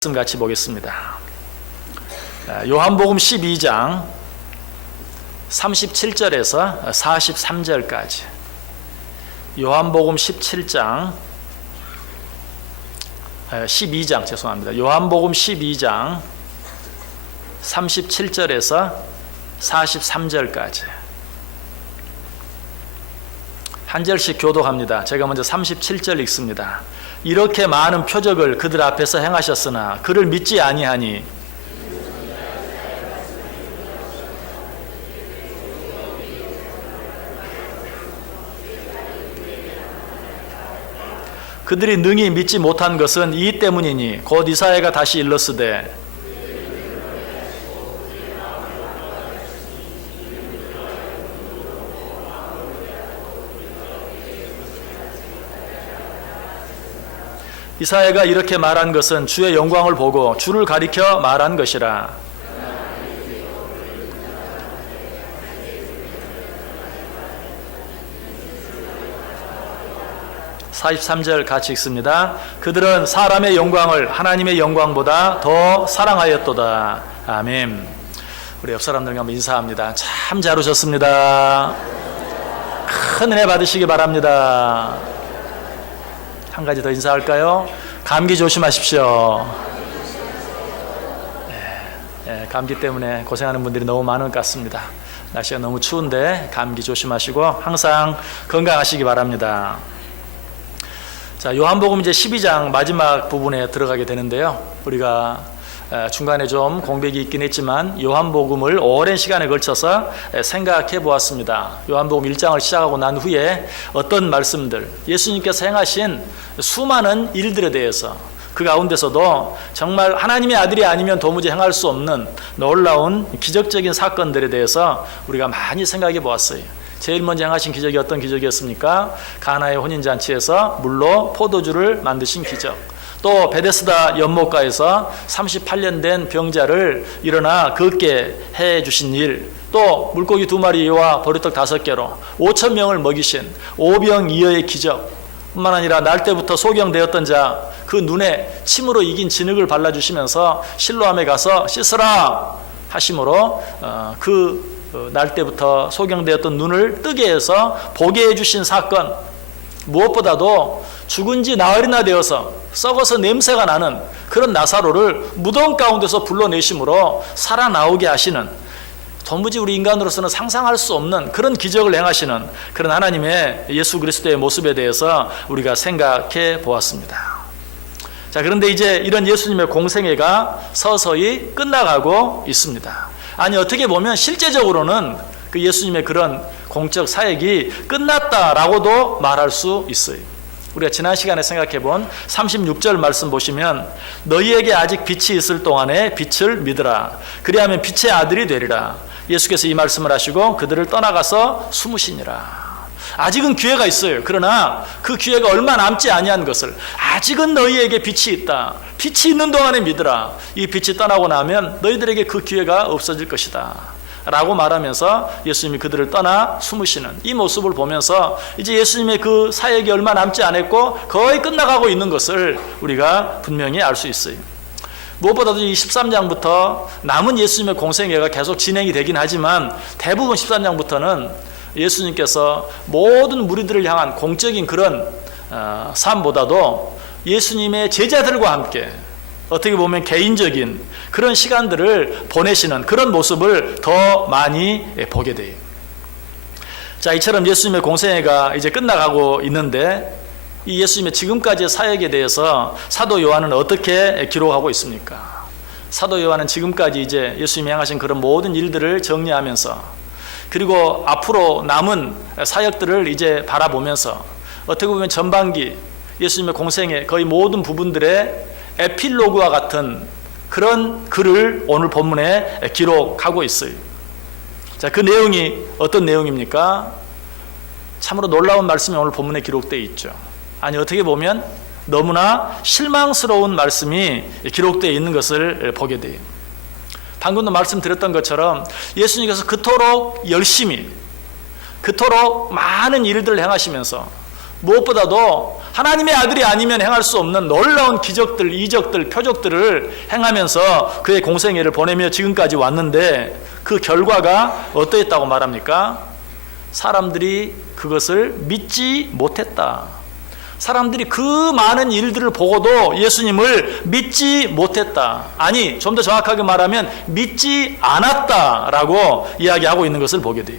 말씀 같이 보겠습니다. 요한복음 12장 37절에서 43절까지. 요한복음 12장 죄송합니다. 요한복음 12장 37절에서 43절까지. 한 절씩 교독합니다. 제가 먼저 37절 읽습니다. 이렇게 많은 표적을 그들 앞에서 행하셨으나 그를 믿지 아니하니 그들이 능히 믿지 못한 것은 이 때문이니 곧 이사야가 다시 일렀으되 이사야가 이렇게 말한 것은 주의 영광을 보고 주를 가리켜 말한 것이라. 43절 같이 읽습니다. 그들은 사람의 영광을 하나님의 영광보다 더 사랑하였도다. 아멘. 우리 옆 사람들과 한번 인사합니다. 참 잘 오셨습니다. 큰 은혜 받으시기 바랍니다. 한 가지 더 인사할까요? 감기 조심하십시오. 감기 때문에 고생하는 분들이 너무 많은 것 같습니다. 날씨가 너무 추운데 감기 조심하시고 항상 건강하시기 바랍니다. 자, 요한복음 이제 12장 마지막 부분에 들어가게 되는데요. 우리가 중간에 좀 공백이 있긴 했지만 요한복음을 오랜 시간에 걸쳐서 생각해 보았습니다. 요한복음 1장을 시작하고 난 후에 어떤 말씀들, 예수님께서 행하신 수많은 일들에 대해서, 그 가운데서도 정말 하나님의 아들이 아니면 도무지 행할 수 없는 놀라운 기적적인 사건들에 대해서 우리가 많이 생각해 보았어요. 제일 먼저 행하신 기적이 어떤 기적이었습니까? 가나의 혼인잔치에서 물로 포도주를 만드신 기적. 또 베데스다 연못가에서 38년 된 병자를 일어나 걷게 해주신 일, 또 물고기 2마리와 보리떡 5개로 5,000명을 먹이신 오병이어의 기적 뿐만 아니라 날 때부터 소경되었던 자, 그 눈에 침으로 이긴 진흙을 발라주시면서 실로암에 가서 씻으라 하심으로 날 때부터 소경되었던 눈을 뜨게 해서 보게 해주신 사건, 무엇보다도 죽은 지 나흘이나 되어서 썩어서 냄새가 나는 그런 나사로를 무덤 가운데서 불러내심으로 살아나오게 하시는, 도무지 우리 인간으로서는 상상할 수 없는 그런 기적을 행하시는 그런 하나님의 예수 그리스도의 모습에 대해서 우리가 생각해 보았습니다. 자, 그런데 이제 이런 예수님의 공생애가 서서히 끝나가고 있습니다. 아니, 어떻게 보면 실제적으로는 그 예수님의 그런 공적 사역이 끝났다라고도 말할 수 있어요. 우리가 지난 시간에 생각해 본 36절 말씀 보시면 너희에게 아직 빛이 있을 동안에 빛을 믿으라. 그리하면 빛의 아들이 되리라. 예수께서 이 말씀을 하시고 그들을 떠나가서 숨으시니라. 아직은 기회가 있어요. 그러나 그 기회가 얼마 남지 아니한 것을, 아직은 너희에게 빛이 있다. 빛이 있는 동안에 믿으라. 이 빛이 떠나고 나면 너희들에게 그 기회가 없어질 것이다 라고 말하면서 예수님이 그들을 떠나 숨으시는 이 모습을 보면서 이제 예수님의 그 사역이 얼마 남지 않았고 거의 끝나가고 있는 것을 우리가 분명히 알 수 있어요. 무엇보다도 이 13장부터 남은 예수님의 공생애가 계속 진행이 되긴 하지만 대부분 13장부터는 예수님께서 모든 무리들을 향한 공적인 그런 삶보다도 예수님의 제자들과 함께 어떻게 보면 개인적인 그런 시간들을 보내시는 그런 모습을 더 많이 보게 돼요. 자, 이처럼 예수님의 공생애가 이제 끝나가고 있는데 이 예수님의 지금까지의 사역에 대해서 사도 요한은 어떻게 기록하고 있습니까? 사도 요한은 지금까지 이제 예수님이 행하신 그런 모든 일들을 정리하면서, 그리고 앞으로 남은 사역들을 이제 바라보면서 어떻게 보면 전반기 예수님의 공생애 거의 모든 부분들의 에필로그와 같은 그런 글을 오늘 본문에 기록하고 있어요. 자, 그 내용이 어떤 내용입니까? 참으로 놀라운 말씀이 오늘 본문에 기록되어 있죠. 아니, 어떻게 보면 너무나 실망스러운 말씀이 기록되어 있는 것을 보게 돼요. 방금도 말씀드렸던 것처럼 예수님께서 그토록 열심히, 그토록 많은 일들을 행하시면서 무엇보다도 하나님의 아들이 아니면 행할 수 없는 놀라운 기적들, 이적들, 표적들을 행하면서 그의 공생애를 보내며 지금까지 왔는데 그 결과가 어떠했다고 말합니까? 사람들이 그것을 믿지 못했다. 사람들이 그 많은 일들을 보고도 예수님을 믿지 못했다. 아니, 좀 더 정확하게 말하면 믿지 않았다라고 이야기하고 있는 것을 보게 돼요.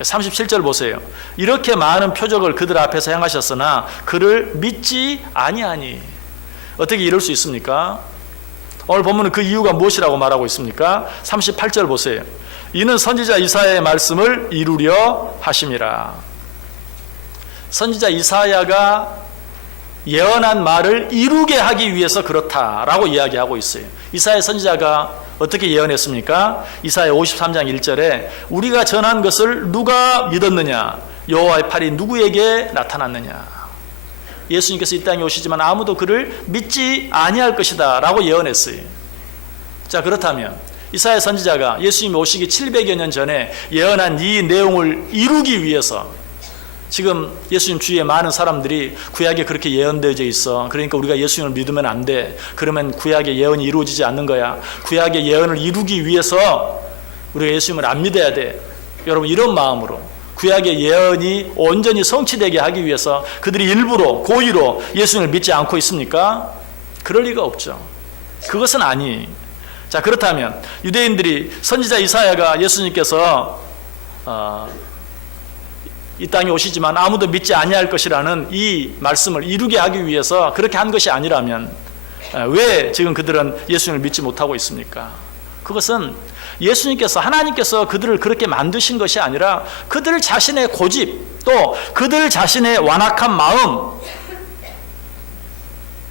37절 보세요. 이렇게 많은 표적을 그들 앞에서 행하셨으나 그를 믿지 아니하니. 어떻게 이럴 수 있습니까? 오늘 본문은 그 이유가 무엇이라고 말하고 있습니까? 38절 보세요. 이는 선지자 이사야의 말씀을 이루려 하심이라. 선지자 이사야가 예언한 말을 이루게 하기 위해서 그렇다라고 이야기하고 있어요. 이사야 선지자가 어떻게 예언했습니까? 이사야 53장 1절에 우리가 전한 것을 누가 믿었느냐? 여호와의 팔이 누구에게 나타났느냐? 예수님께서 이 땅에 오시지만 아무도 그를 믿지 아니할 것이다 라고 예언했어요. 자, 그렇다면 이사야 선지자가 예수님이 오시기 700여 년 전에 예언한 이 내용을 이루기 위해서 지금 예수님 주위에 많은 사람들이 구약에 그렇게 예언되어져 있어. 그러니까 우리가 예수님을 믿으면 안 돼. 그러면 구약의 예언이 이루어지지 않는 거야. 구약의 예언을 이루기 위해서 우리가 예수님을 안 믿어야 돼. 여러분, 이런 마음으로 구약의 예언이 온전히 성취되게 하기 위해서 그들이 일부러 고의로 예수님을 믿지 않고 있습니까? 그럴 리가 없죠. 그것은 아니. 자, 그렇다면 유대인들이 선지자 이사야가 예수님께서 이 땅에 오시지만 아무도 믿지 아니할 것이라는 이 말씀을 이루게 하기 위해서 그렇게 한 것이 아니라면 왜 지금 그들은 예수님을 믿지 못하고 있습니까? 그것은 예수님께서, 하나님께서 그들을 그렇게 만드신 것이 아니라 그들 자신의 고집, 또 그들 자신의 완악한 마음,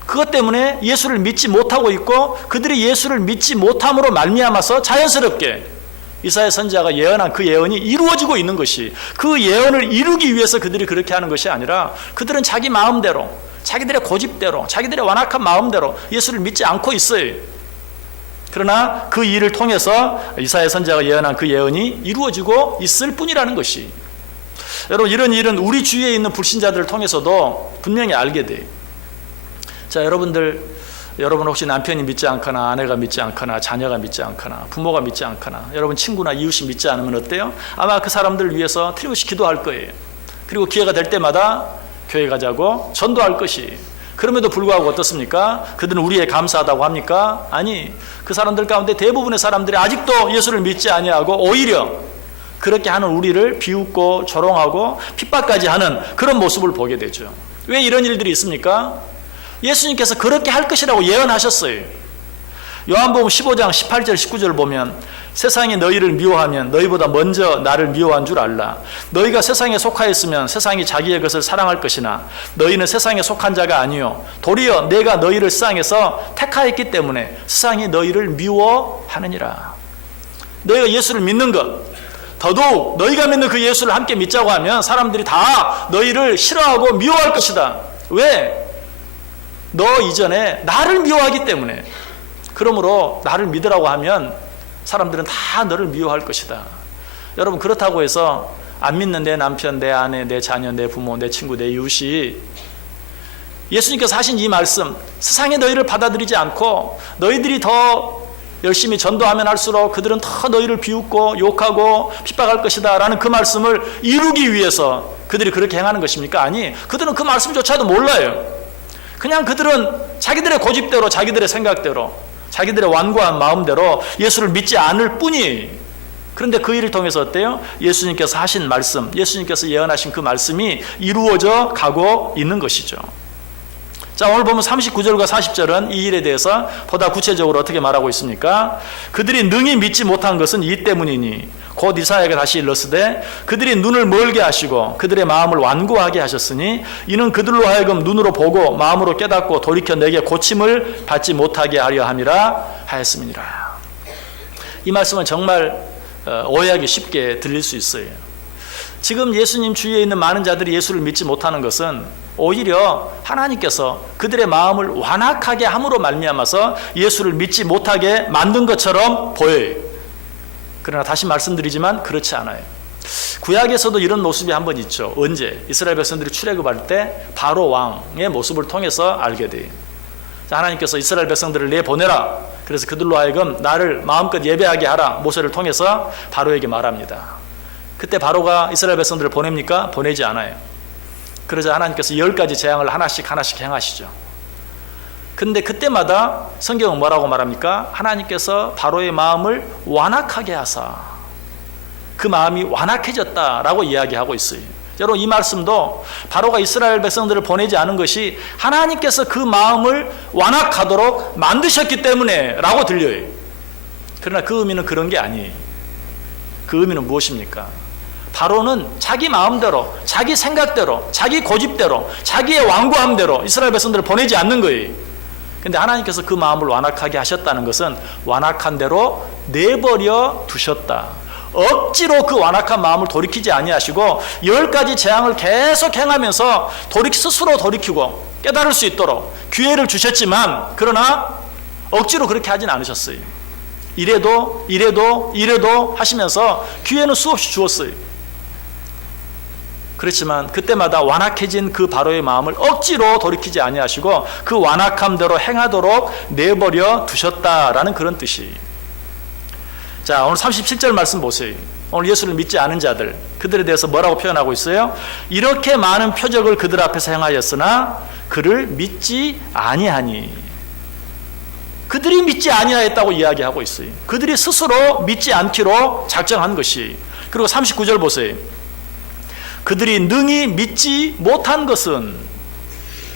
그것 때문에 예수를 믿지 못하고 있고 그들이 예수를 믿지 못함으로 말미암아서 자연스럽게 이사야 선지자가 예언한 그 예언이 이루어지고 있는 것이, 그 예언을 이루기 위해서 그들이 그렇게 하는 것이 아니라 그들은 자기 마음대로, 자기들의 고집대로, 자기들의 완악한 마음대로 예수를 믿지 않고 있어요. 그러나 그 일을 통해서 이사야 선지자가 예언한 그 예언이 이루어지고 있을 뿐이라는 것이, 여러분, 이런 일은 우리 주위에 있는 불신자들을 통해서도 분명히 알게 돼요. 자, 여러분 혹시 남편이 믿지 않거나 아내가 믿지 않거나 자녀가 믿지 않거나 부모가 믿지 않거나 여러분 친구나 이웃이 믿지 않으면 어때요? 아마 그 사람들을 위해서 틀림없이 기도할 거예요. 그리고 기회가 될 때마다 교회 가자고 전도할 것이. 그럼에도 불구하고 어떻습니까? 그들은 우리에 감사하다고 합니까? 아니, 그 사람들 가운데 대부분의 사람들이 아직도 예수를 믿지 아니하고 오히려 그렇게 하는 우리를 비웃고 조롱하고 핍박까지 하는 그런 모습을 보게 되죠. 왜 이런 일들이 있습니까? 예수님께서 그렇게 할 것이라고 예언하셨어요. 요한복음 15장 18절 19절 보면 세상이 너희를 미워하면 너희보다 먼저 나를 미워한 줄 알라. 너희가 세상에 속하였으면 세상이 자기의 것을 사랑할 것이나 너희는 세상에 속한 자가 아니요 도리어 내가 너희를 세상에서 택하였기 때문에 세상이 너희를 미워하느니라. 너희가 예수를 믿는 것, 더더욱 너희가 믿는 그 예수를 함께 믿자고 하면 사람들이 다 너희를 싫어하고 미워할 것이다. 왜? 너 이전에 나를 미워하기 때문에. 그러므로 나를 믿으라고 하면 사람들은 다 너를 미워할 것이다. 여러분, 그렇다고 해서 안 믿는 내 남편, 내 아내, 내 자녀, 내 부모, 내 친구, 내 이웃이 예수님께서 하신 이 말씀, 세상에 너희를 받아들이지 않고 너희들이 더 열심히 전도하면 할수록 그들은 더 너희를 비웃고 욕하고 핍박할 것이다 라는 그 말씀을 이루기 위해서 그들이 그렇게 행하는 것입니까? 아니, 그들은 그 말씀조차도 몰라요. 그냥 그들은 자기들의 고집대로, 자기들의 생각대로, 자기들의 완고한 마음대로 예수를 믿지 않을 뿐이. 그런데 그 일을 통해서 어때요? 예수님께서 하신 말씀, 예수님께서 예언하신 그 말씀이 이루어져 가고 있는 것이죠. 자, 오늘 보면 39절과 40절은 이 일에 대해서 보다 구체적으로 어떻게 말하고 있습니까? 그들이 능히 믿지 못한 것은 이 때문이니 곧 이사야가 다시 일렀으되 그들이 눈을 멀게 하시고 그들의 마음을 완고하게 하셨으니 이는 그들로 하여금 눈으로 보고 마음으로 깨닫고 돌이켜 내게 고침을 받지 못하게 하려 함이라 하였음이니라. 이 말씀은 정말 오해하기 쉽게 들릴 수 있어요. 지금 예수님 주위에 있는 많은 자들이 예수를 믿지 못하는 것은 오히려 하나님께서 그들의 마음을 완악하게 함으로 말미암아서 예수를 믿지 못하게 만든 것처럼 보여요. 그러나 다시 말씀드리지만 그렇지 않아요. 구약에서도 이런 모습이 한 번 있죠. 언제? 이스라엘 백성들이 출애굽할 때 바로 왕의 모습을 통해서 알게 돼요. 하나님께서 이스라엘 백성들을 내보내라. 그래서 그들로 하여금 나를 마음껏 예배하게 하라. 모세를 통해서 바로에게 말합니다. 그때 바로가 이스라엘 백성들을 보냅니까? 보내지 않아요. 그러자 하나님께서 10가지 재앙을 하나씩 행하시죠. 근데 그때마다 성경은 뭐라고 말합니까? 하나님께서 바로의 마음을 완악하게 하사 그 마음이 완악해졌다라고 이야기하고 있어요. 여러분, 이 말씀도 바로가 이스라엘 백성들을 보내지 않은 것이 하나님께서 그 마음을 완악하도록 만드셨기 때문에 라고 들려요. 그러나 그 의미는 그런 게 아니에요. 그 의미는 무엇입니까? 바로는 자기 마음대로, 자기 생각대로, 자기 고집대로, 자기의 완고함대로 이스라엘 백성들을 보내지 않는 거예요. 근데 하나님께서 그 마음을 완악하게 하셨다는 것은 완악한 대로 내버려 두셨다. 억지로 그 완악한 마음을 돌이키지 아니하시고 10가지 재앙을 계속 행하면서 스스로 돌이키고 깨달을 수 있도록 기회를 주셨지만, 그러나 억지로 그렇게 하진 않으셨어요. 이래도 하시면서 기회는 수없이 주었어요. 그렇지만 그때마다 완악해진 그 바로의 마음을 억지로 돌이키지 아니하시고 그 완악함대로 행하도록 내버려 두셨다라는 그런 뜻이에요. 자, 오늘 37절 말씀 보세요. 오늘 예수를 믿지 않은 자들, 그들에 대해서 뭐라고 표현하고 있어요? 이렇게 많은 표적을 그들 앞에서 행하였으나 그를 믿지 아니하니. 그들이 믿지 아니하였다고 이야기하고 있어요. 그들이 스스로 믿지 않기로 작정한 것이. 그리고 39절 보세요. 그들이 능히 믿지 못한 것은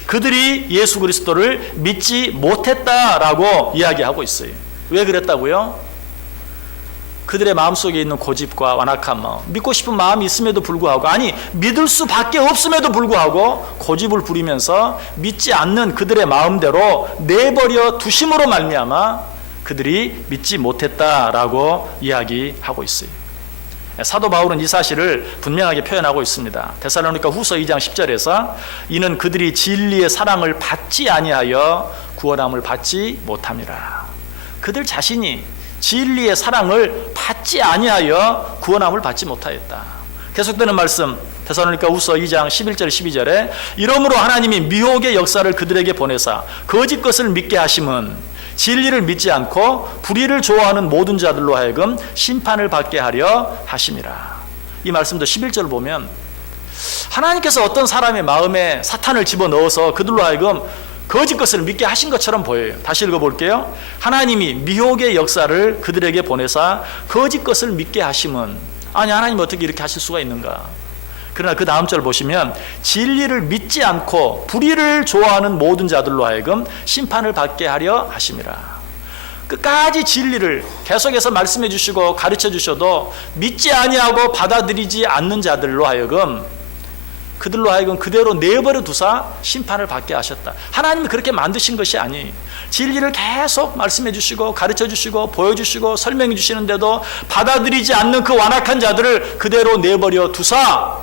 그들이 예수 그리스도를 믿지 못했다라고 이야기하고 있어요. 왜 그랬다고요? 그들의 마음속에 있는 고집과 완악한 마음, 믿고 싶은 마음이 있음에도 불구하고, 아니 믿을 수밖에 없음에도 불구하고 고집을 부리면서 믿지 않는 그들의 마음대로 내버려 두심으로 말미암아 그들이 믿지 못했다라고 이야기하고 있어요. 사도 바울은 이 사실을 분명하게 표현하고 있습니다. 데살로니가 후서 2장 10절에서 이는 그들이 진리의 사랑을 받지 아니하여 구원함을 받지 못함이라. 그들 자신이 진리의 사랑을 받지 아니하여 구원함을 받지 못하였다. 계속되는 말씀, 데살로니가 후서 2장 11절 12절에 이러므로 하나님이 미혹의 역사를 그들에게 보내사 거짓 것을 믿게 하심은 진리를 믿지 않고 불의를 좋아하는 모든 자들로 하여금 심판을 받게 하려 하심이라. 이 말씀도 11절을 보면 하나님께서 어떤 사람의 마음에 사탄을 집어넣어서 그들로 하여금 거짓 것을 믿게 하신 것처럼 보여요. 다시 읽어볼게요. 하나님이 미혹의 역사를 그들에게 보내사 거짓 것을 믿게 하심은, 아니 하나님 어떻게 이렇게 하실 수가 있는가? 그러나 그 다음 절 보시면 진리를 믿지 않고 불의를 좋아하는 모든 자들로 하여금 심판을 받게 하려 하심이라. 끝까지 진리를 계속해서 말씀해 주시고 가르쳐 주셔도 믿지 아니하고 받아들이지 않는 자들로 하여금, 그들로 하여금 그대로 내버려 두사 심판을 받게 하셨다. 하나님이 그렇게 만드신 것이 아니, 진리를 계속 말씀해 주시고 가르쳐 주시고 보여주시고 설명해 주시는데도 받아들이지 않는 그 완악한 자들을 그대로 내버려 두사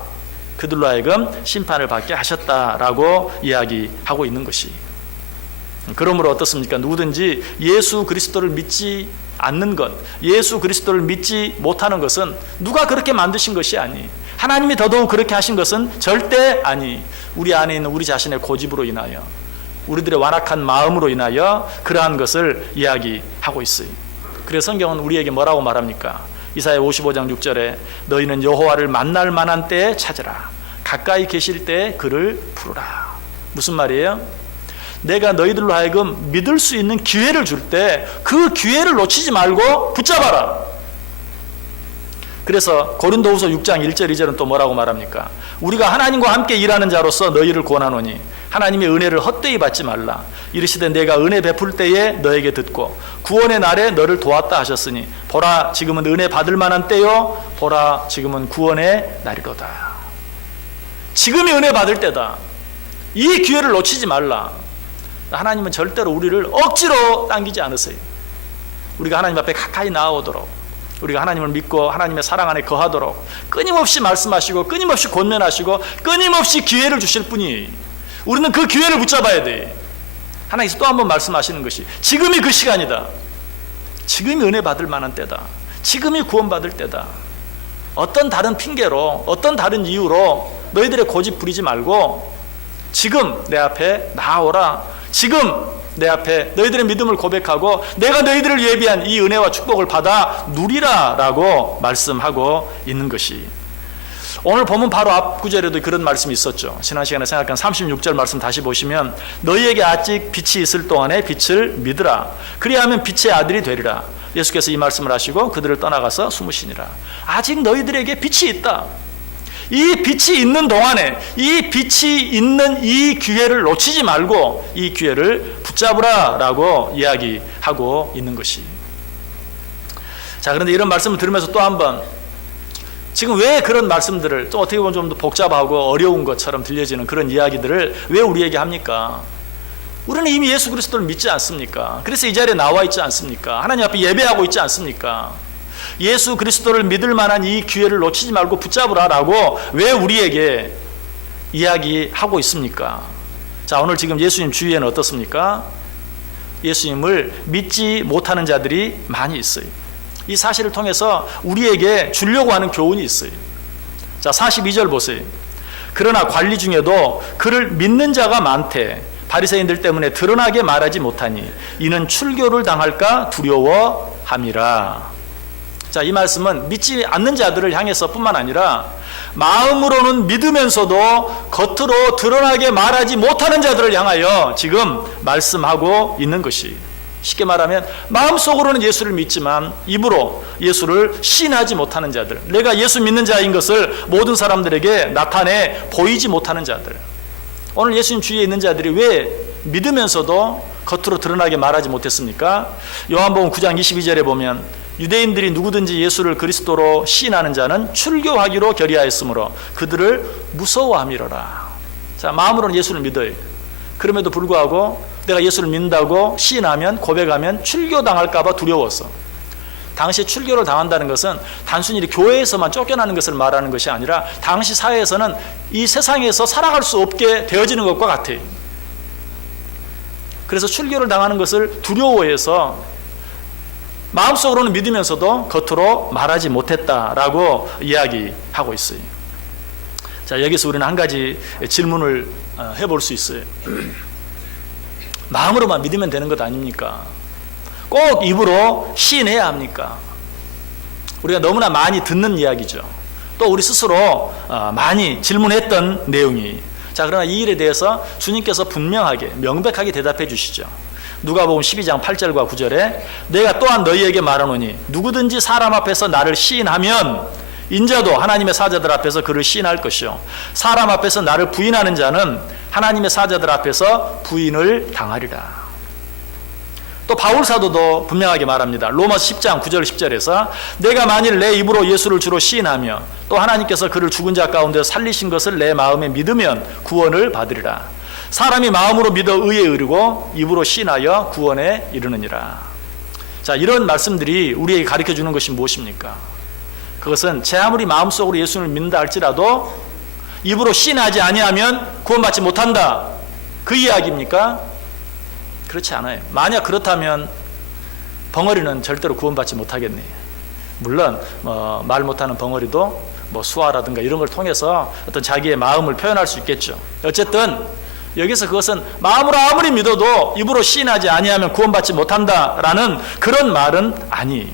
그들로 하여금 심판을 받게 하셨다라고 이야기하고 있는 것이. 그러므로 어떻습니까? 누구든지 예수 그리스도를 믿지 않는 것, 예수 그리스도를 믿지 못하는 것은 누가 그렇게 만드신 것이 아니, 하나님이 더더욱 그렇게 하신 것은 절대 아니, 우리 안에 있는 우리 자신의 고집으로 인하여, 우리들의 완악한 마음으로 인하여 그러한 것을 이야기하고 있어요. 그래서 성경은 우리에게 뭐라고 말합니까? 이사야 55장 6절에 너희는 여호와를 만날 만한 때에 찾으라. 가까이 계실 때에 그를 부르라. 무슨 말이에요? 내가 너희들로 하여금 믿을 수 있는 기회를 줄 때 그 기회를 놓치지 말고 붙잡아라. 그래서 고린도후서 6장 1절 2절은 또 뭐라고 말합니까? 우리가 하나님과 함께 일하는 자로서 너희를 권하노니 하나님의 은혜를 헛되이 받지 말라. 이르시되 내가 은혜 베풀 때에 너에게 듣고 구원의 날에 너를 도왔다 하셨으니 보라 지금은 은혜 받을 만한 때요 보라 지금은 구원의 날이로다. 지금이 은혜 받을 때다. 이 기회를 놓치지 말라. 하나님은 절대로 우리를 억지로 당기지 않으세요. 우리가 하나님 앞에 가까이 나아오도록, 우리가 하나님을 믿고 하나님의 사랑 안에 거하도록 끊임없이 말씀하시고 끊임없이 권면하시고 끊임없이 기회를 주실 분이, 우리는 그 기회를 붙잡아야 돼. 하나님께서 또 한 번 말씀하시는 것이 지금이 그 시간이다. 지금이 은혜 받을 만한 때다. 지금이 구원 받을 때다. 어떤 다른 핑계로, 어떤 다른 이유로 너희들의 고집 부리지 말고 지금 내 앞에 나아오라. 지금 내 앞에 너희들의 믿음을 고백하고 내가 너희들을 예비한 이 은혜와 축복을 받아 누리라 라고 말씀하고 있는 것이, 오늘 보면 바로 앞 구절에도 그런 말씀이 있었죠. 지난 시간에 생각한 36절 말씀 다시 보시면 너희에게 아직 빛이 있을 동안에 빛을 믿으라. 그리하면 빛의 아들이 되리라. 예수께서 이 말씀을 하시고 그들을 떠나가서 숨으시니라. 아직 너희들에게 빛이 있다. 이 빛이 있는 동안에, 이 빛이 있는 이 기회를 놓치지 말고 이 기회를 붙잡으라 라고 이야기하고 있는 것이. 자, 그런데 이런 말씀을 들으면서 또 한번, 지금 왜 그런 말씀들을, 또 어떻게 보면 좀 더 복잡하고 어려운 것처럼 들려지는 그런 이야기들을 왜 우리에게 합니까? 우리는 이미 예수 그리스도를 믿지 않습니까? 그래서 이 자리에 나와 있지 않습니까? 하나님 앞에 예배하고 있지 않습니까? 예수 그리스도를 믿을 만한 이 기회를 놓치지 말고 붙잡으라라고 왜 우리에게 이야기하고 있습니까? 자, 오늘 지금 예수님 주위에는 어떻습니까? 예수님을 믿지 못하는 자들이 많이 있어요. 이 사실을 통해서 우리에게 주려고 하는 교훈이 있어요. 자, 42절 보세요. 그러나 관리 중에도 그를 믿는 자가 많대 바리새인들 때문에 드러나게 말하지 못하니 이는 출교를 당할까 두려워함이라. 자, 이 말씀은 믿지 않는 자들을 향해서 뿐만 아니라 마음으로는 믿으면서도 겉으로 드러나게 말하지 못하는 자들을 향하여 지금 말씀하고 있는 것이, 쉽게 말하면 마음속으로는 예수를 믿지만 입으로 예수를 시인하지 못하는 자들, 내가 예수 믿는 자인 것을 모든 사람들에게 나타내 보이지 못하는 자들. 오늘 예수님 주위에 있는 자들이 왜 믿으면서도 겉으로 드러나게 말하지 못했습니까? 요한복음 9장 22절에 보면 유대인들이 누구든지 예수를 그리스도로 시인하는 자는 출교하기로 결의하였으므로 그들을 무서워함이로라. 자, 마음으로는 예수를 믿어요. 그럼에도 불구하고 내가 예수를 믿는다고 시인하면, 고백하면 출교당할까 봐 두려웠어. 당시 출교를 당한다는 것은 단순히 교회에서만 쫓겨나는 것을 말하는 것이 아니라 당시 사회에서는 이 세상에서 살아갈 수 없게 되어지는 것과 같아요. 그래서 출교를 당하는 것을 두려워해서 마음속으로는 믿으면서도 겉으로 말하지 못했다라고 이야기하고 있어요. 자, 여기서 우리는 한 가지 질문을 해볼 수 있어요. 마음으로만 믿으면 되는 것 아닙니까? 꼭 입으로 시인해야 합니까? 우리가 너무나 많이 듣는 이야기죠. 또 우리 스스로 많이 질문했던 내용이. 자, 그러나 이 일에 대해서 주님께서 분명하게 명백하게 대답해 주시죠. 누가복음 12장 8절과 9절에 내가 또한 너희에게 말하노니 누구든지 사람 앞에서 나를 시인하면 인자도 하나님의 사자들 앞에서 그를 시인할 것이요 사람 앞에서 나를 부인하는 자는 하나님의 사자들 앞에서 부인을 당하리라. 또 바울 사도도 분명하게 말합니다. 로마서 10장 9절 10절에서 내가 만일 내 입으로 예수를 주로 시인하며 또 하나님께서 그를 죽은 자 가운데 살리신 것을 내 마음에 믿으면 구원을 받으리라. 사람이 마음으로 믿어 의에 이르고 입으로 시인하여 구원에 이르느니라. 자, 이런 말씀들이 우리에게 가르쳐 주는 것이 무엇입니까? 그것은 제 아무리 마음속으로 예수를 믿는다 할지라도 입으로 시인하지 아니하면 구원받지 못한다, 그 이야기입니까? 그렇지 않아요. 만약 그렇다면 벙어리는 절대로 구원받지 못하겠네요. 물론 말 못하는 벙어리도 수화라든가 이런 걸 통해서 어떤 자기의 마음을 표현할 수 있겠죠. 어쨌든 여기서 그것은 마음으로 아무리 믿어도 입으로 시인하지 아니하면 구원받지 못한다라는 그런 말은 아니.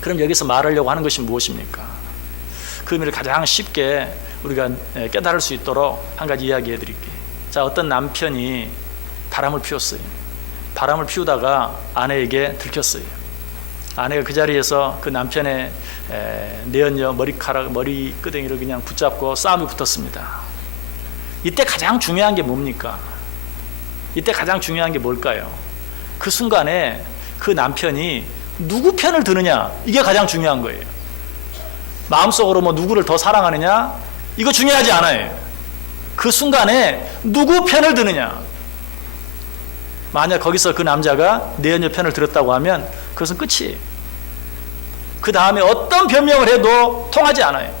그럼 여기서 말하려고 하는 것이 무엇입니까? 그 의미를 가장 쉽게 우리가 깨달을 수 있도록 한 가지 이야기해 드릴게요. 자, 어떤 남편이 바람을 피웠어요. 바람을 피우다가 아내에게 들켰어요. 아내가 그 자리에서 그 남편의 내연녀 머리카락, 머리끄댕이를 그냥 붙잡고 싸움이 붙었습니다. 이때 가장 중요한 게 뭡니까? 이때 가장 중요한 게 뭘까요? 그 순간에 그 남편이 누구 편을 드느냐, 이게 가장 중요한 거예요. 마음속으로 누구를 더 사랑하느냐, 이거 중요하지 않아요. 그 순간에 누구 편을 드느냐. 만약 거기서 그 남자가 내연녀 편을 들었다고 하면 그것은 끝이에요. 그 다음에 어떤 변명을 해도 통하지 않아요.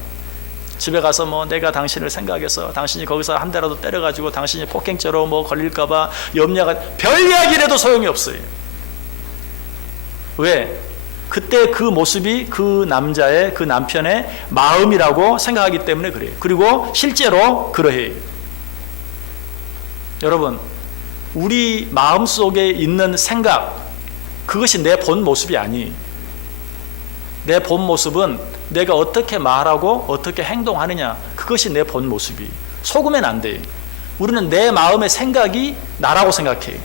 집에 가서 내가 당신을 생각해서 당신이 거기서 한 대라도 때려가지고 당신이 폭행죄로 걸릴까봐 염려가, 별 이야기를 해도 소용이 없어요. 왜? 그때 그 모습이 그 남자의, 그 남편의 마음이라고 생각하기 때문에 그래요. 그리고 실제로 그러해요. 여러분, 우리 마음속에 있는 생각, 그것이 내 본 모습이 아니. 내 본 모습은 내가 어떻게 말하고 어떻게 행동하느냐, 그것이 내 본 모습이. 속으면 안 돼. 우리는 내 마음의 생각이 나라고 생각해.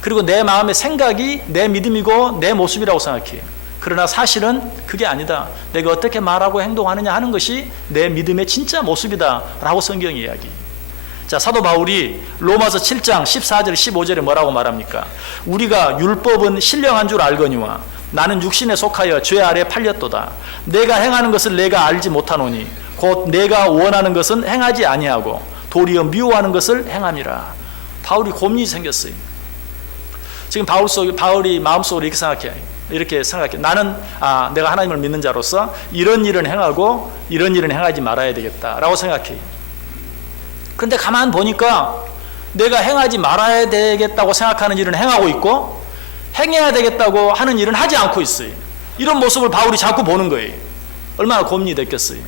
그리고 내 마음의 생각이 내 믿음이고 내 모습이라고 생각해. 그러나 사실은 그게 아니다. 내가 어떻게 말하고 행동하느냐 하는 것이 내 믿음의 진짜 모습이다 라고 성경이 이야기. 자, 사도 바울이 로마서 7장 14절 15절에 뭐라고 말합니까? 우리가 율법은 신령한 줄 알거니와 나는 육신에 속하여 죄 아래 팔렸도다. 내가 행하는 것을 내가 알지 못하노니 곧 내가 원하는 것은 행하지 아니하고 도리어 미워하는 것을 행함이라. 바울이 고민이 생겼어요. 지금 바울이 마음속으로 이렇게 생각해. 나는 내가 하나님을 믿는 자로서 이런 일은 행하고 이런 일은 행하지 말아야 되겠다라고 생각해. 그런데 가만 보니까 내가 행하지 말아야 되겠다고 생각하는 일은 행하고 있고 행해야 되겠다고 하는 일은 하지 않고 있어요. 이런 모습을 바울이 자꾸 보는 거예요. 얼마나 고민이 됐겠어요.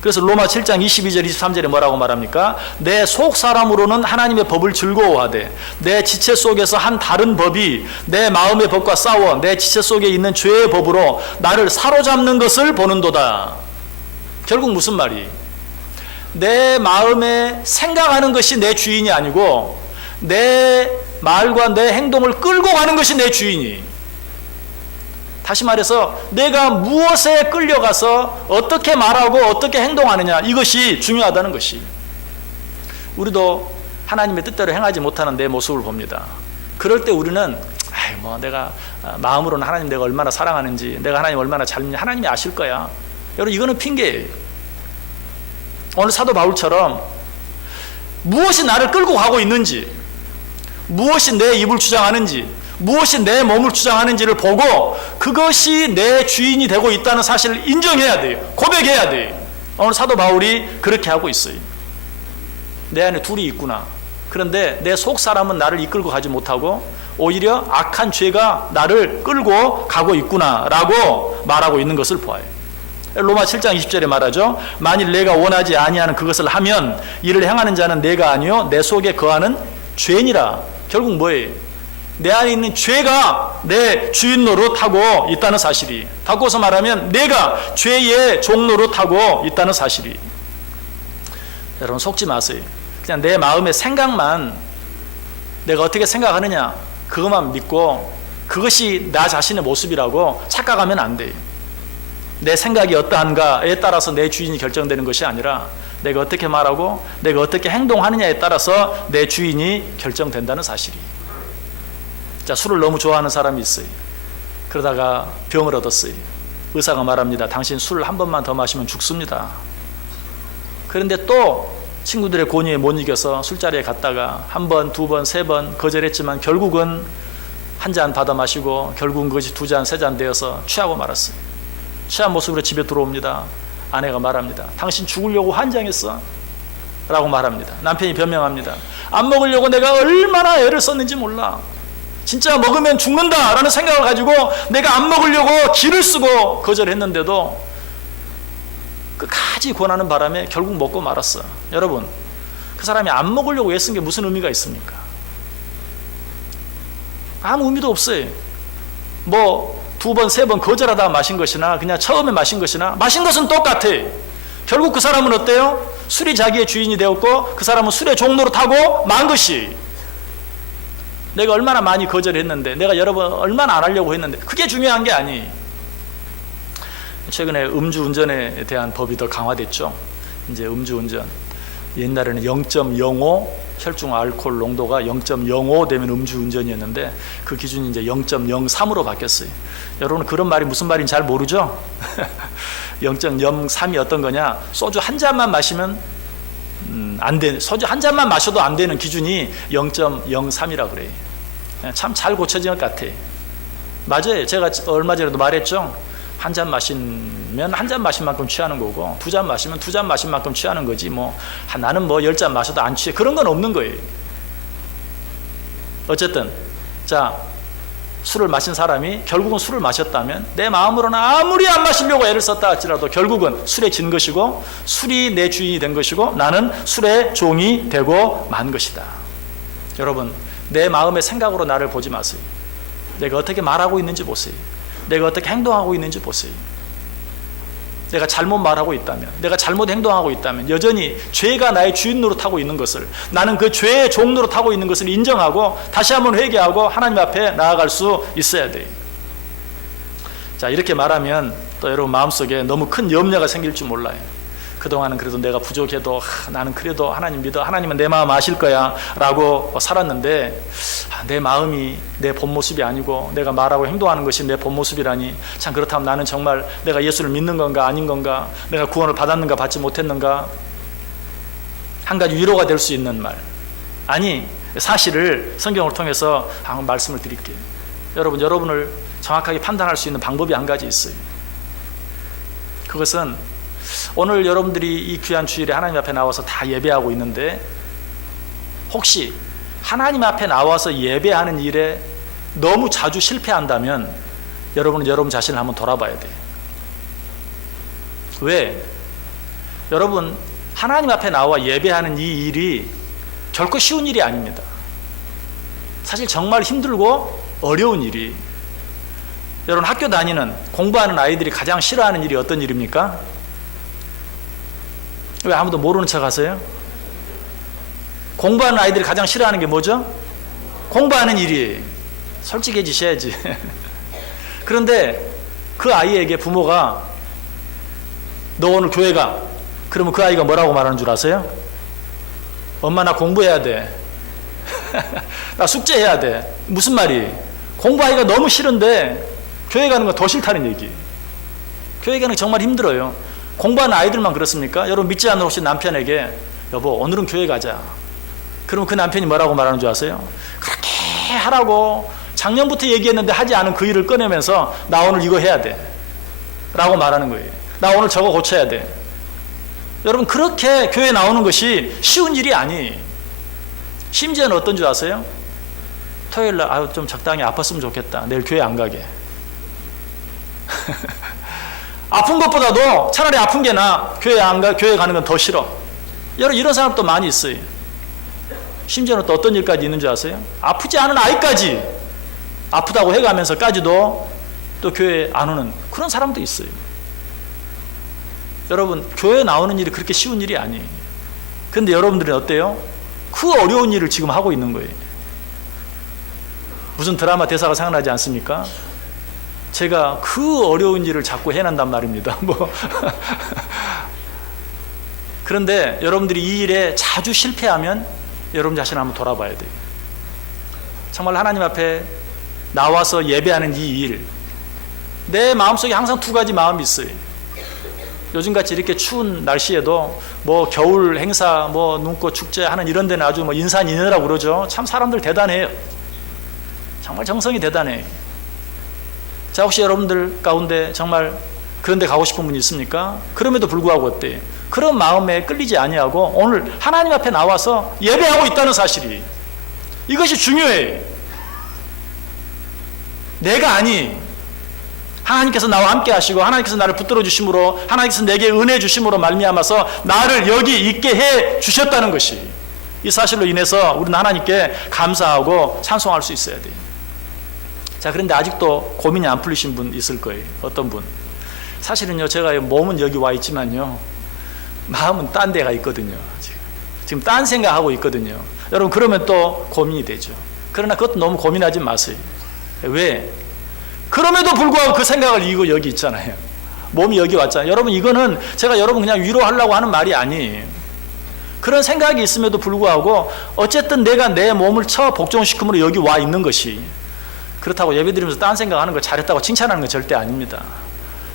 그래서 로마 7장 22절 23절에 뭐라고 말합니까? 내 속 사람으로는 하나님의 법을 즐거워하되 내 지체 속에서 한 다른 법이 내 마음의 법과 싸워 내 지체 속에 있는 죄의 법으로 나를 사로잡는 것을 보는도다. 결국 무슨 말이? 내 마음에 생각하는 것이 내 주인이 아니고 내 말과 내 행동을 끌고 가는 것이 내 주인이. 다시 말해서 내가 무엇에 끌려가서 어떻게 말하고 어떻게 행동하느냐, 이것이 중요하다는 것이. 우리도 하나님의 뜻대로 행하지 못하는 내 모습을 봅니다. 그럴 때 우리는 내가 마음으로는 하나님 내가 얼마나 사랑하는지, 내가 하나님 얼마나 잘 믿는지 하나님이 아실 거야. 여러분, 이거는 핑계예요. 오늘 사도 바울처럼 무엇이 나를 끌고 가고 있는지, 무엇이 내 입을 주장하는지, 무엇이 내 몸을 주장하는지를 보고 그것이 내 주인이 되고 있다는 사실을 인정해야 돼요. 고백해야 돼요. 오늘 사도 바울이 그렇게 하고 있어요. 내 안에 둘이 있구나. 그런데 내 속 사람은 나를 이끌고 가지 못하고 오히려 악한 죄가 나를 끌고 가고 있구나 라고 말하고 있는 것을 보아요. 로마 7장 20절에 말하죠. 만일 내가 원하지 아니하는 그것을 하면 이를 행하는 자는 내가 아니요 내 속에 거하는 죄니라. 결국 뭐예요? 내 안에 있는 죄가 내 주인 노릇하고 있다는 사실이. 바꿔서 말하면 내가 죄의 종 노릇하고 있다는 사실이. 여러분, 속지 마세요. 그냥 내 마음의 생각만, 내가 어떻게 생각하느냐 그것만 믿고 그것이 나 자신의 모습이라고 착각하면 안 돼요. 내 생각이 어떠한가에 따라서 내 주인이 결정되는 것이 아니라 내가 어떻게 말하고 내가 어떻게 행동하느냐에 따라서 내 주인이 결정된다는 사실이. 자, 술을 너무 좋아하는 사람이 있어요. 그러다가 병을 얻었어요. 의사가 말합니다. 당신 술을 한 번만 더 마시면 죽습니다. 그런데 또 친구들의 권유에 못 이겨서 술자리에 갔다가 한 번, 두 번, 세 번 거절했지만 결국은 한 잔 받아 마시고 결국은 그것이 두 잔, 세 잔 되어서 취하고 말았어요. 취한 모습으로 집에 들어옵니다. 아내가 말합니다. 당신 죽으려고 환장했어? 라고 말합니다. 남편이 변명합니다. 안 먹으려고 내가 얼마나 애를 썼는지 몰라. 진짜 먹으면 죽는다라는 생각을 가지고 내가 안 먹으려고 기를 쓰고 거절했는데도 끝까지 권하는 바람에 결국 먹고 말았어. 여러분, 그 사람이 안 먹으려고 애쓴 게 무슨 의미가 있습니까? 아무 의미도 없어요. 두 번, 세 번 거절하다가 마신 것이나 그냥 처음에 마신 것이나 마신 것은 똑같아. 결국 그 사람은 어때요? 술이 자기의 주인이 되었고 그 사람은 술의 종로로 타고 만 것이. 내가 얼마나 많이 거절했는데, 내가 여러 번 얼마나 안 하려고 했는데, 그게 중요한 게 아니. 최근에 음주운전에 대한 법이 더 강화됐죠. 이제 음주운전, 옛날에는 0.05 혈중 알코올 농도가 0.05 되면 음주운전이었는데 그 기준이 이제 0.03으로 바뀌었어요. 여러분, 그런 말이 무슨 말인지 잘 모르죠? 0.03이 어떤 거냐? 소주 한 잔만 마시면 안 돼. 소주 한 잔만 마셔도 안 되는 기준이 0.03이라 그래요. 참 잘 고쳐진 것 같아. 맞아요. 제가 얼마 전에도 말했죠. 한 잔 마시면 한 잔 마신 만큼 취하는 거고, 두 잔 마시면 두 잔 마신 만큼 취하는 거지. 나는 10잔 마셔도 안 취해. 그런 건 없는 거예요. 어쨌든, 자, 술을 마신 사람이 결국은 술을 마셨다면 내 마음으로는 아무리 안 마시려고 애를 썼다 할지라도 결국은 술에 진 것이고 술이 내 주인이 된 것이고 나는 술의 종이 되고 만 것이다. 여러분, 내 마음의 생각으로 나를 보지 마세요. 내가 어떻게 말하고 있는지 보세요. 내가 어떻게 행동하고 있는지 보세요. 내가 잘못 말하고 있다면, 내가 잘못 행동하고 있다면, 여전히 죄가 나의 주인 노릇하고 있는 것을, 나는 그 죄의 종 노릇하고 있는 것을 인정하고 다시 한번 회개하고 하나님 앞에 나아갈 수 있어야 돼요. 자, 이렇게 말하면 또 여러분 마음속에 너무 큰 염려가 생길 줄 몰라요. 그동안은 그래도 내가 부족해도 나는 그래도 하나님 믿어, 하나님은 내 마음 아실 거야 라고 살았는데 내 마음이 내 본 모습이 아니고 내가 말하고 행동하는 것이 내 본 모습이라니, 참 그렇다면 나는 정말 내가 예수를 믿는 건가 아닌 건가, 내가 구원을 받았는가 받지 못했는가. 한 가지 위로가 될 수 있는 말, 아니 사실을 성경을 통해서 한번 말씀을 드릴게요. 여러분을 정확하게 판단할 수 있는 방법이 한 가지 있어요. 그것은 오늘 여러분들이 이 귀한 주일에 하나님 앞에 나와서 다 예배하고 있는데 혹시 하나님 앞에 나와서 예배하는 일에 너무 자주 실패한다면 여러분은 여러분 자신을 한번 돌아봐야 돼요. 왜? 여러분, 하나님 앞에 나와 예배하는 이 일이 결코 쉬운 일이 아닙니다. 사실 정말 힘들고 어려운 일이. 여러분, 학교 다니는 공부하는 아이들이 가장 싫어하는 일이 어떤 일입니까? 왜 아무도 모르는 척 하세요? 공부하는 아이들이 가장 싫어하는 게 뭐죠? 공부하는 일이. 솔직해지셔야지. 그런데 그 아이에게 부모가 너 오늘 교회 가. 그러면 그 아이가 뭐라고 말하는 줄 아세요? 엄마 나 공부해야 돼. 나 숙제해야 돼. 무슨 말이? 공부하기가 너무 싫은데 교회 가는 거 더 싫다는 얘기. 교회 가는 거 정말 힘들어요. 공부하는 아이들만 그렇습니까? 여러분 믿지 않는 혹시 남편에게 여보 오늘은 교회 가자. 그럼 그 남편이 뭐라고 말하는 줄 아세요? 그렇게 하라고 작년부터 얘기했는데 하지 않은 그 일을 꺼내면서 나 오늘 이거 해야 돼 라고 말하는 거예요. 나 오늘 저거 고쳐야 돼. 여러분 그렇게 교회 나오는 것이 쉬운 일이 아니에요. 심지어는 어떤 줄 아세요? 토요일날 아유 좀 적당히 아팠으면 좋겠다. 내일 교회 안 가게. 아픈 것보다도 차라리 아픈 게 나아. 교회 안 가, 교회 가는 건 더 싫어. 여러분 이런 사람도 많이 있어요. 심지어는 또 어떤 일까지 있는 줄 아세요? 아프지 않은 아이까지 아프다고 해가면서까지도 또 교회에 안 오는 그런 사람도 있어요. 여러분 교회 나오는 일이 그렇게 쉬운 일이 아니에요. 그런데 여러분들은 어때요? 그 어려운 일을 지금 하고 있는 거예요. 무슨 드라마 대사가 생각나지 않습니까? 제가 그 어려운 일을 자꾸 해낸단 말입니다. 그런데 여러분들이 이 일에 자주 실패하면 여러분 자신을 한번 돌아봐야 돼요. 정말 하나님 앞에 나와서 예배하는 이 일, 내 마음속에 항상 두 가지 마음이 있어요. 요즘같이 이렇게 추운 날씨에도 뭐 겨울 행사, 뭐 눈꽃 축제 하는 이런 데는 아주 뭐 인산인해라고 그러죠. 참 사람들 대단해요. 정말 정성이 대단해요. 자, 혹시 여러분들 가운데 정말 그런 데 가고 싶은 분이 있습니까? 그럼에도 불구하고 어때요? 그런 마음에 끌리지 아니하고 오늘 하나님 앞에 나와서 예배하고 있다는 사실이, 이것이 중요해요. 내가 아니, 하나님께서 나와 함께 하시고 하나님께서 나를 붙들어 주심으로, 하나님께서 내게 은혜 주심으로 말미암아서 나를 여기 있게 해 주셨다는 것이, 이 사실로 인해서 우리는 하나님께 감사하고 찬송할 수 있어야 돼요. 자, 그런데 아직도 고민이 안 풀리신 분 있을 거예요. 어떤 분? 사실은요, 제가 몸은 여기 와 있지만요, 마음은 딴 데가 있거든요. 지금 딴 생각하고 있거든요. 여러분, 그러면 또 고민이 되죠. 그러나 그것도 너무 고민하지 마세요. 왜? 그럼에도 불구하고 그 생각을 이기고 여기 있잖아요. 몸이 여기 왔잖아요. 여러분, 이거는 제가 여러분 그냥 위로하려고 하는 말이 아니에요. 그런 생각이 있음에도 불구하고 어쨌든 내가 내 몸을 복종시킴으로 여기 와 있는 것이, 그렇다고 예배드리면서 딴 생각하는 걸 잘했다고 칭찬하는 건 절대 아닙니다.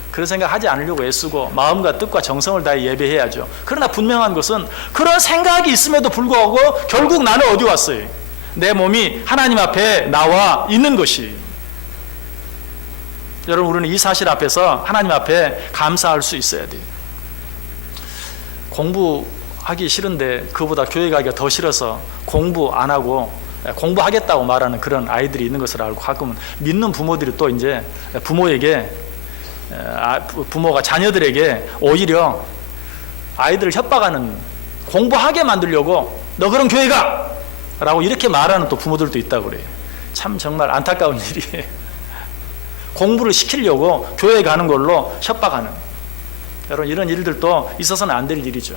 그런 생각 하지 않으려고 애쓰고 마음과 뜻과 정성을 다해 예배해야죠. 그러나 분명한 것은 그런 생각이 있음에도 불구하고 결국 나는 어디 왔어요? 내 몸이 하나님 앞에 나와 있는 것이. 여러분, 우리는 이 사실 앞에서 하나님 앞에 감사할 수 있어야 돼요. 공부하기 싫은데 그보다 교회 가기가 더 싫어서 공부 안 하고 공부하겠다고 말하는 그런 아이들이 있는 것을 알고 가끔은 믿는 부모들이 또 이제 부모가 자녀들에게 오히려 아이들을 협박하는, 공부하게 만들려고 너 그럼 교회 가! 라고 이렇게 말하는 또 부모들도 있다고 그래요. 참 정말 안타까운 일이에요. 공부를 시키려고 교회에 가는 걸로 협박하는, 여러분 이런 일들도 있어서는 안 될 일이죠.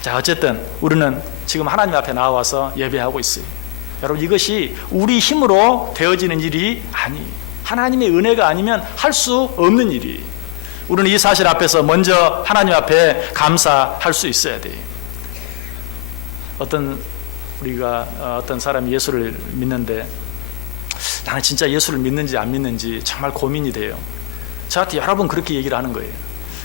자, 어쨌든 우리는 지금 하나님 앞에 나와서 예배하고 있어요. 여러분 이것이 우리 힘으로 되어지는 일이 아니에요. 하나님의 은혜가 아니면 할 수 없는 일이에요. 우리는 이 사실 앞에서 먼저 하나님 앞에 감사할 수 있어야 돼요. 어떤 사람이 예수를 믿는데 나는 진짜 예수를 믿는지 안 믿는지 정말 고민이 돼요. 저한테 여러 번 그렇게 얘기를 하는 거예요.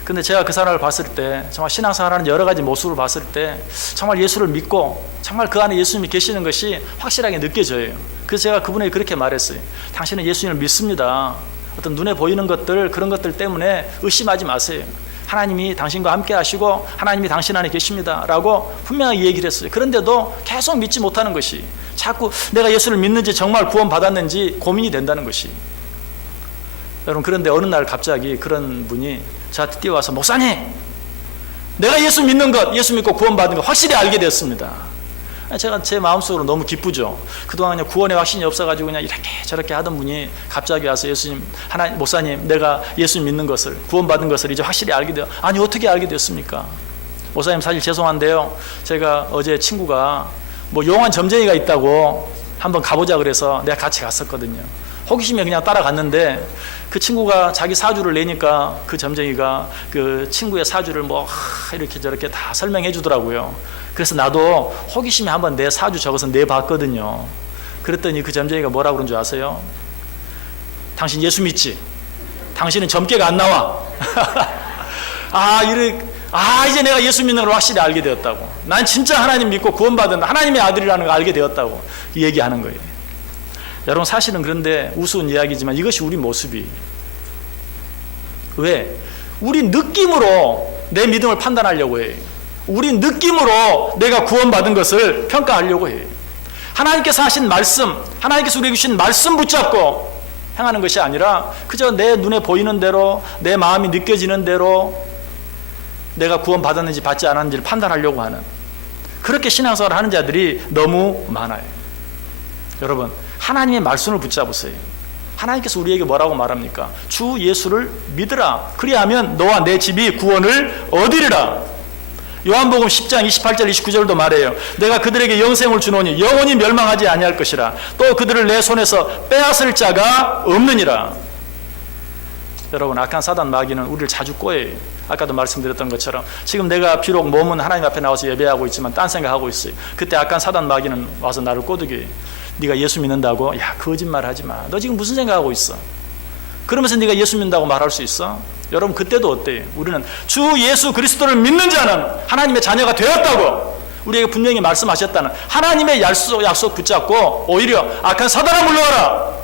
근데 제가 그 사람을 봤을 때, 정말 신앙생활하는 여러 가지 모습을 봤을 때 정말 예수를 믿고 정말 그 안에 예수님이 계시는 것이 확실하게 느껴져요. 그래서 제가 그분에게 그렇게 말했어요. 당신은 예수님을 믿습니다. 어떤 눈에 보이는 것들, 그런 것들 때문에 의심하지 마세요. 하나님이 당신과 함께 하시고 하나님이 당신 안에 계십니다 라고 분명하게 얘기를 했어요. 그런데도 계속 믿지 못하는 것이, 자꾸 내가 예수를 믿는지 정말 구원 받았는지 고민이 된다는 것이. 여러분 그런데 어느 날 갑자기 그런 분이 저한테 뛰어와서 목사님, 내가 예수 믿는 것, 예수 믿고 구원 받은 것 확실히 알게 됐습니다. 제가 제 마음속으로 너무 기쁘죠. 그동안 그냥 구원의 확신이 없어가지고 그냥 이렇게 저렇게 하던 분이 갑자기 와서 예수님, 목사님, 내가 예수 믿는 것을, 구원받은 것을 이제 확실히 알게 돼요. 아니 어떻게 알게 됐습니까? 목사님 사실 죄송한데요, 제가 어제 친구가 뭐 용한 점쟁이가 있다고 한번 가보자 그래서 내가 같이 갔었거든요. 호기심에 그냥 따라갔는데 그 친구가 자기 사주를 내니까 그 점쟁이가 그 친구의 사주를 뭐 이렇게 저렇게 다 설명해 주더라고요. 그래서 나도 호기심에 한번 내 사주 적어서 내봤거든요. 그랬더니 그 점쟁이가 뭐라고 그런 줄 아세요? 당신 예수 믿지? 당신은 점괘가 안 나와. 이제 내가 예수 믿는 걸 확실히 알게 되었다고. 난 진짜 하나님 믿고 구원받은 하나님의 아들이라는 걸 알게 되었다고 얘기하는 거예요. 여러분 사실은 그런데 우스운 이야기지만 이것이 우리 모습이. 왜? 우리 느낌으로 내 믿음을 판단하려고 해요. 우리 느낌으로 내가 구원받은 것을 평가하려고 해요. 하나님께서 하신 말씀, 하나님께서 우리에게 주신 말씀 붙잡고 행하는 것이 아니라 그저 내 눈에 보이는 대로, 내 마음이 느껴지는 대로 내가 구원받았는지 받지 않았는지를 판단하려고 하는, 그렇게 신앙생활을 하는 자들이 너무 많아요. 여러분 하나님의 말씀을 붙잡으세요. 하나님께서 우리에게 뭐라고 말합니까? 주 예수를 믿으라. 그리하면 너와 내 집이 구원을 얻으리라. 요한복음 10장 28절 29절도 말해요. 내가 그들에게 영생을 주노니 영원히 멸망하지 아니할 것이라. 또 그들을 내 손에서 빼앗을 자가 없느니라. 여러분 악한 사단 마귀는 우리를 자주 꼬여요. 아까도 말씀드렸던 것처럼 지금 내가 비록 몸은 하나님 앞에 나와서 예배하고 있지만 딴 생각하고 있어요. 그때 악한 사단 마귀는 와서 나를 꼬드겨요. 네가 예수 믿는다고? 야 거짓말 하지 마. 너 지금 무슨 생각하고 있어? 그러면서 네가 예수 믿는다고 말할 수 있어? 여러분 그때도 어때요? 우리는 주 예수 그리스도를 믿는 자는 하나님의 자녀가 되었다고 우리에게 분명히 말씀하셨다는 하나님의 약속 붙잡고 오히려 악한 사단아 물러가라.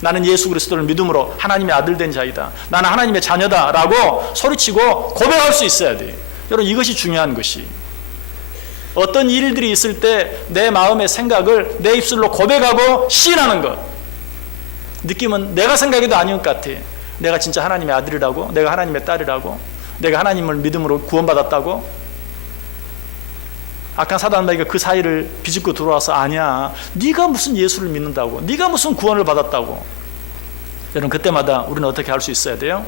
나는 예수 그리스도를 믿음으로 하나님의 아들 된 자이다. 나는 하나님의 자녀다 라고 소리치고 고백할 수 있어야 돼요. 여러분 이것이 중요한 것이, 어떤 일들이 있을 때 내 마음의 생각을 내 입술로 고백하고 시인하는 것. 느낌은 내가 생각해도 아닌 것 같아. 내가 진짜 하나님의 아들이라고, 내가 하나님의 딸이라고, 내가 하나님을 믿음으로 구원받았다고. 악한 사단 마귀가 그 사이를 비집고 들어와서 아니야, 네가 무슨 예수를 믿는다고, 네가 무슨 구원을 받았다고. 여러분 그때마다 우리는 어떻게 할 수 있어야 돼요?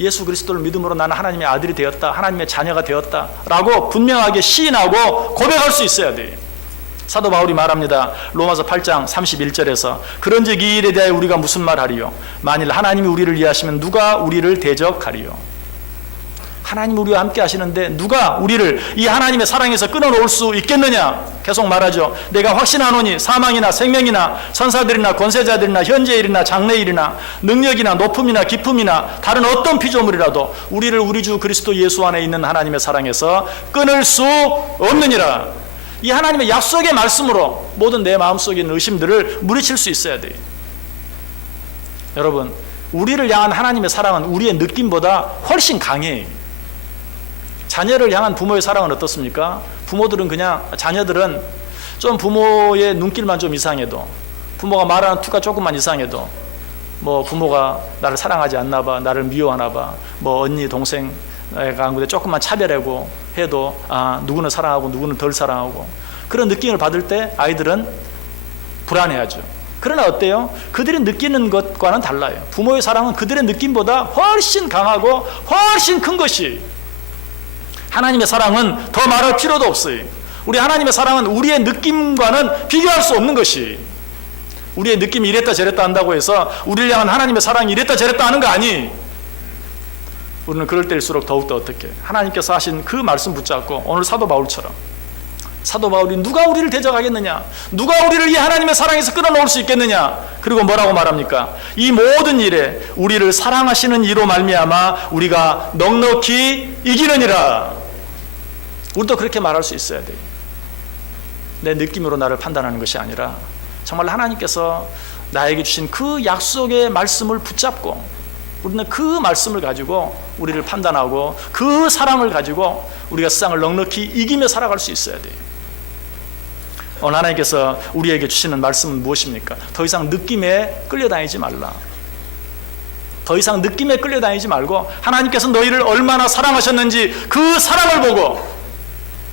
예수 그리스도를 믿음으로 나는 하나님의 아들이 되었다, 하나님의 자녀가 되었다 라고 분명하게 시인하고 고백할 수 있어야 돼요. 사도 바울이 말합니다. 로마서 8장 31절에서 그런즉 이 일에 대하여 우리가 무슨 말하리요? 만일 하나님이 우리를 위하시면 누가 우리를 대적하리요? 하나님 우리와 함께 하시는데 누가 우리를 이 하나님의 사랑에서 끊어놓을 수 있겠느냐? 계속 말하죠. 내가 확신하노니 사망이나 생명이나 천사들이나 권세자들이나 현재일이나 장래일이나 능력이나 높음이나 깊음이나 다른 어떤 피조물이라도 우리를 우리 주 그리스도 예수 안에 있는 하나님의 사랑에서 끊을 수 없느니라. 이 하나님의 약속의 말씀으로 모든 내 마음속에 있는 의심들을 물리칠 수 있어야 돼요. 여러분 우리를 향한 하나님의 사랑은 우리의 느낌보다 훨씬 강해요. 자녀를 향한 부모의 사랑은 어떻습니까? 부모들은 그냥, 자녀들은 좀 부모의 눈길만 좀 이상해도, 부모가 말하는 투가 조금만 이상해도, 뭐 부모가 나를 사랑하지 않나 봐, 나를 미워하나 봐, 뭐 언니 동생 가운데 조금만 차별하고 해도 누구는 사랑하고 누구는 덜 사랑하고, 그런 느낌을 받을 때 아이들은 불안해하죠. 그러나 어때요? 그들이 느끼는 것과는 달라요. 부모의 사랑은 그들의 느낌보다 훨씬 강하고 훨씬 큰 것이, 하나님의 사랑은 더 말할 필요도 없어요. 우리 하나님의 사랑은 우리의 느낌과는 비교할 수 없는 것이, 우리의 느낌이 이랬다 저랬다 한다고 해서 우리를 향한 하나님의 사랑이 이랬다 저랬다 하는 거 아니. 우리는 그럴 때일수록 더욱더 어떻게 하나님께서 하신 그 말씀 붙잡고, 오늘 사도 바울처럼, 사도 바울이 누가 우리를 대적하겠느냐, 누가 우리를 이 하나님의 사랑에서 끌어놓을 수 있겠느냐, 그리고 뭐라고 말합니까? 이 모든 일에 우리를 사랑하시는 이로 말미암아 우리가 넉넉히 이기느니라. 우리도 그렇게 말할 수 있어야 돼요. 내 느낌으로 나를 판단하는 것이 아니라 정말 하나님께서 나에게 주신 그 약속의 말씀을 붙잡고, 우리는 그 말씀을 가지고 우리를 판단하고 그 사랑을 가지고 우리가 세상을 넉넉히 이기며 살아갈 수 있어야 돼요. 오늘 하나님께서 우리에게 주시는 말씀은 무엇입니까? 더 이상 느낌에 끌려다니지 말라. 더 이상 느낌에 끌려다니지 말고 하나님께서 너희를 얼마나 사랑하셨는지 그 사랑을 보고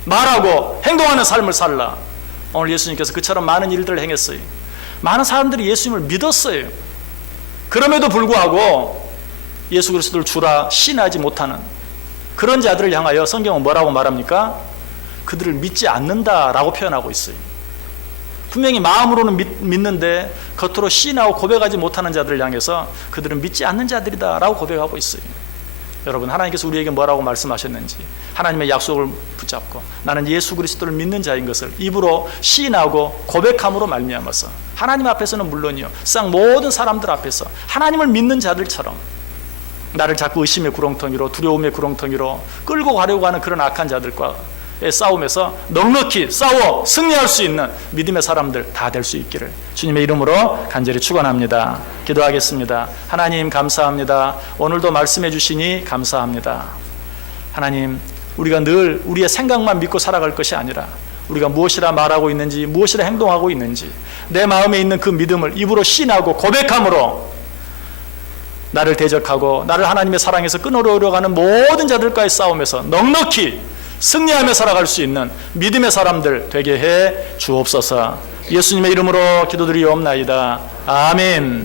말하고 행동하는 삶을 살라. 오늘 예수님께서 그처럼 많은 일들을 행했어요. 많은 사람들이 예수님을 믿었어요. 그럼에도 불구하고 예수 그리스도를 주라 신하지 못하는 그런 자들을 향하여 성경은 뭐라고 말합니까? 그들을 믿지 않는다라고 표현하고 있어요. 분명히 마음으로는 믿는데 겉으로 시인하고 고백하지 못하는 자들을 향해서 그들은 믿지 않는 자들이다 라고 고백하고 있어요. 여러분, 하나님께서 우리에게 뭐라고 말씀하셨는지, 하나님의 약속을 붙잡고 나는 예수 그리스도를 믿는 자인 것을 입으로 시인하고 고백함으로 말미암아서 하나님 앞에서는 물론이요, 세상 모든 사람들 앞에서 하나님을 믿는 자들처럼 나를 자꾸 의심의 구렁텅이로, 두려움의 구렁텅이로 끌고 가려고 하는 그런 악한 자들과의 싸움에서 넉넉히 싸워 승리할 수 있는 믿음의 사람들 다 될 수 있기를 주님의 이름으로 간절히 축원합니다. 기도하겠습니다. 하나님 감사합니다. 오늘도 말씀해 주시니 감사합니다. 하나님, 우리가 늘 우리의 생각만 믿고 살아갈 것이 아니라 우리가 무엇이라 말하고 있는지, 무엇이라 행동하고 있는지 내 마음에 있는 그 믿음을 입으로 신하고 고백함으로 나를 대적하고 나를 하나님의 사랑에서 끊어려가는 모든 자들과의 싸움에서 넉넉히 승리하며 살아갈 수 있는 믿음의 사람들 되게 해 주옵소서. 예수님의 이름으로 기도드리옵나이다. 아멘.